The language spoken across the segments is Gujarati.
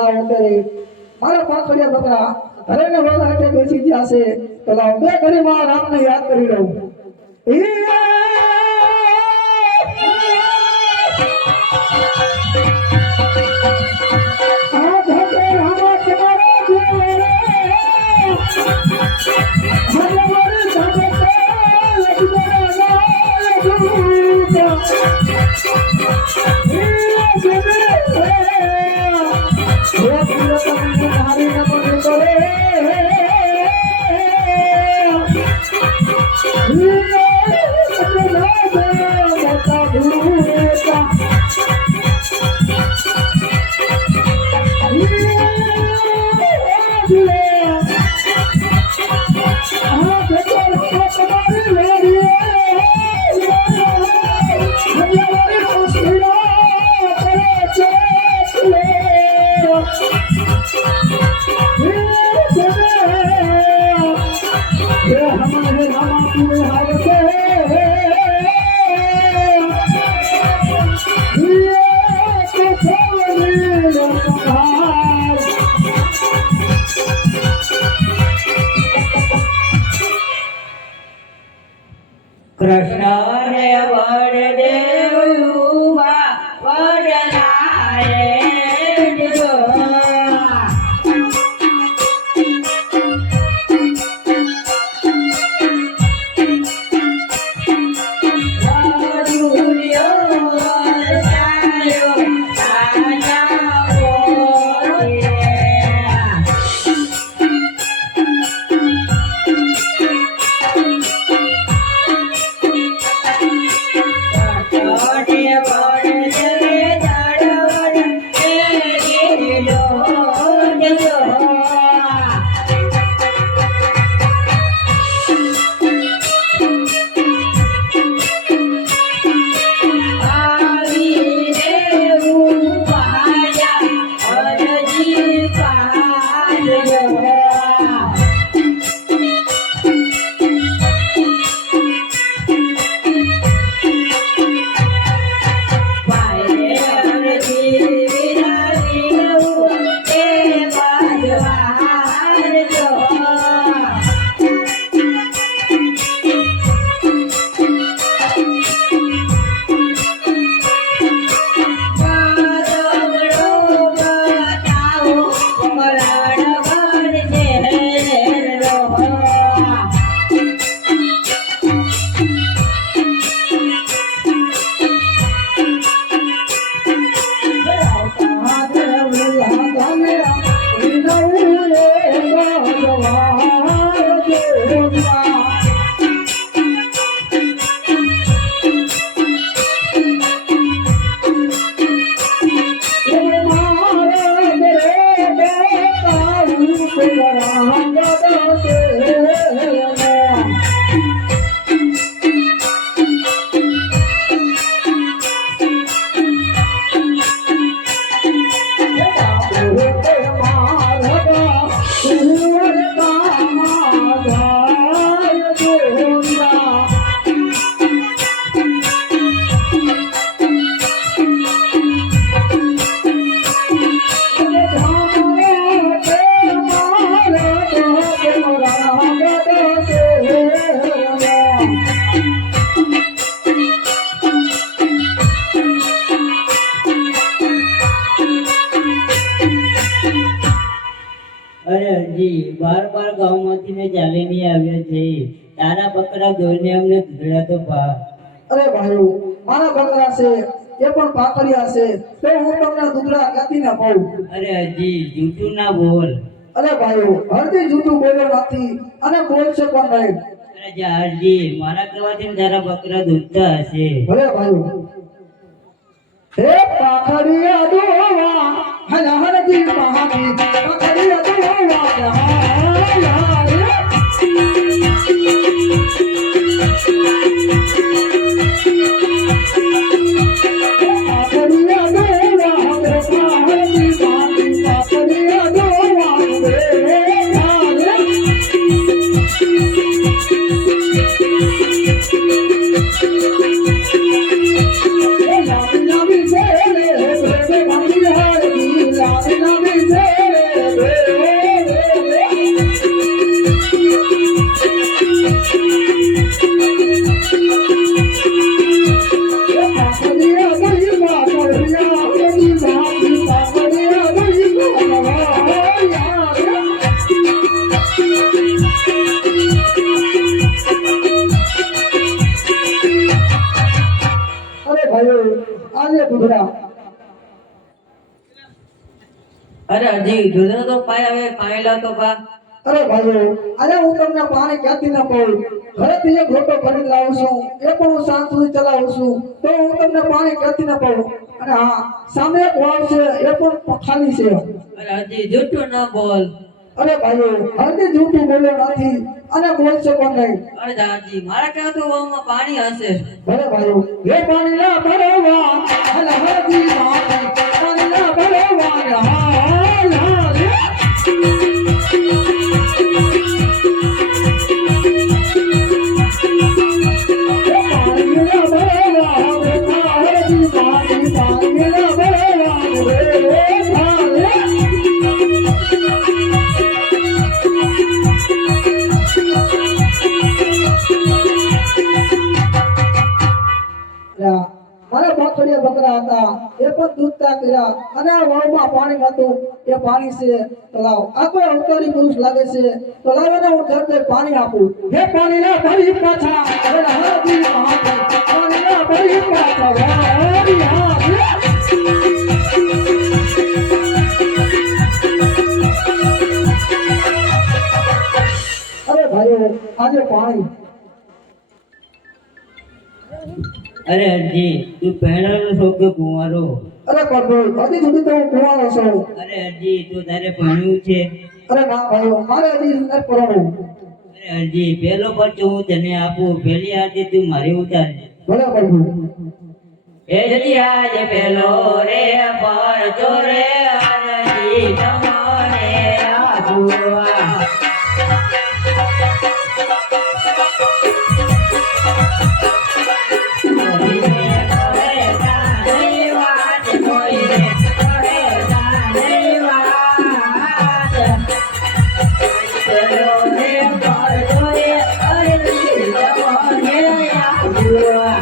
પેલા અંદર મારા ઘરે ને વાળા બેસી ગયા છે પેલા બે ઘડી માં રામને યાદ કરી લઉં. Krishna તારા બકરા દોઈને અમને દૂધડા તો પા અરે ભાઈઓ મારા બકરા છે એ પણ પાકડિયા છે તો હું તમને દૂધડા ક્યાંથી ના પાઉં? અરે હજી જૂઠું ના બોલ. અરે ભાઈઓ હરદી જૂઠું બોલો નથી અને બોલશે પણ નહીં. અરે જારજી મારા કહેવાથી તારા બકરા દૂધતા હશે. ભલે ભાઈઓ. હે પાકડિયા દોવા હલા હરદી મહાની પાકડિયા દોવા હા યાર પાકડિયા દોવા હે પાહની પાની પાકડિયા દોવા રે યાર અરે ભાઈઓ આજે અરે હજી દૂધડા તો પાય હવે પાયેલા તો પા. અરે ભાઈઓ આજે હું તમને પાણી ક્યાંથી ના પાઉં? ઘરેથી એક લોટો ભરીને લાવું છું એ પણ હું સાંજ સુધી ચલાવું છું તો હું તમને પાણી ક્યાંથી ના પાઉં? અને હા સામે એક વાવ છે એ પણ ખાલી છે. અરે હજી જૂઠું ના બોલ. અરે ભાઈઓ હરદી જૂઠું બોલો નથી અને બોલશો પણ નહીં. અરે દાદાજી મારા કહેવા તો વાવમાં પાણી હશે. ભલે ભાઈઓ એ પાણી ના ભરવા હલ હરદી માથે પાણી ના ભરવા હાલ હાલ. પાણી ના પણ દૂધતા કર્યા અને આ વાવમાં પાણી નતું એ પાણી છે તો આ કોઈ અવતારી પુરુષ લાગે છે તો લાવ એને હું ઝડપે પાણી આપું. હે પાણી ના ભરી પાછા પાણી ના ભરી પાછા આજે પાણી. અરે હજી તું પહેણેલો છો કે કુંવારો અરે પ્રભુ હજી સુધી તો હું કુંવારો છું. અરે હજી તો તારે ભણ્યું છે. અરે ના ભાઈ મારે હજી નથી પરણવું અરે હજી પેલો બચ્ચો હું તને આપું પેલી આરતી તું મારી ઉતારજે ભલે પ્રભુ એ જતી આજ પેલો રે પર ચોરે આરતી તમારે આપુવા Wow.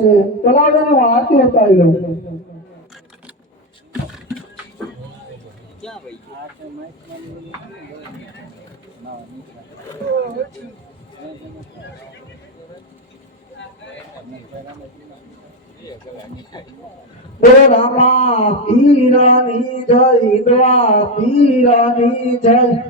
છે. તો હું આરતી ઉતારી લઉં રામા પીરાની જય ઇન્દ્રા પીરાની જય.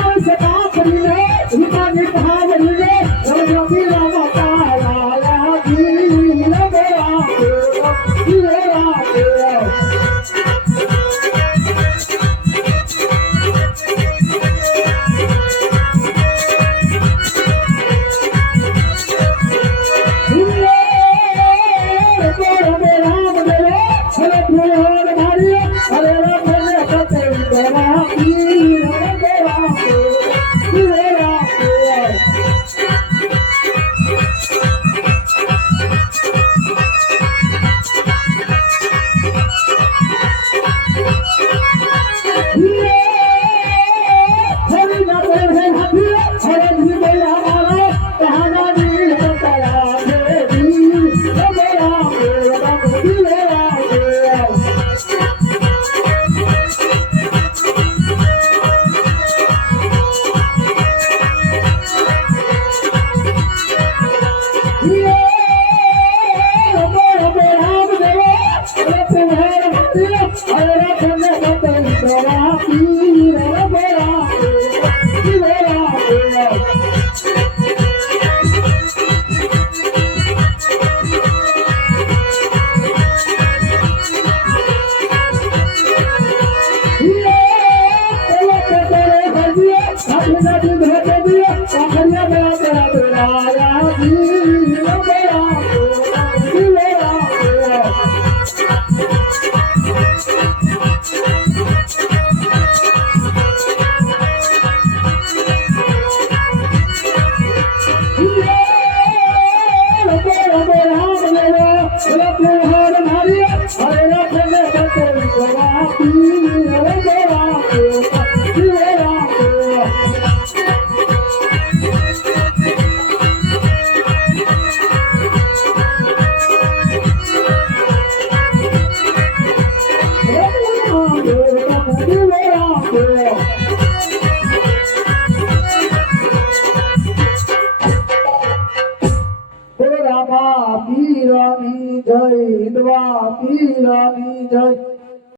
I'm Thank you. अपना दिल धोके दिया अपना बड़ा बड़ा बड़ा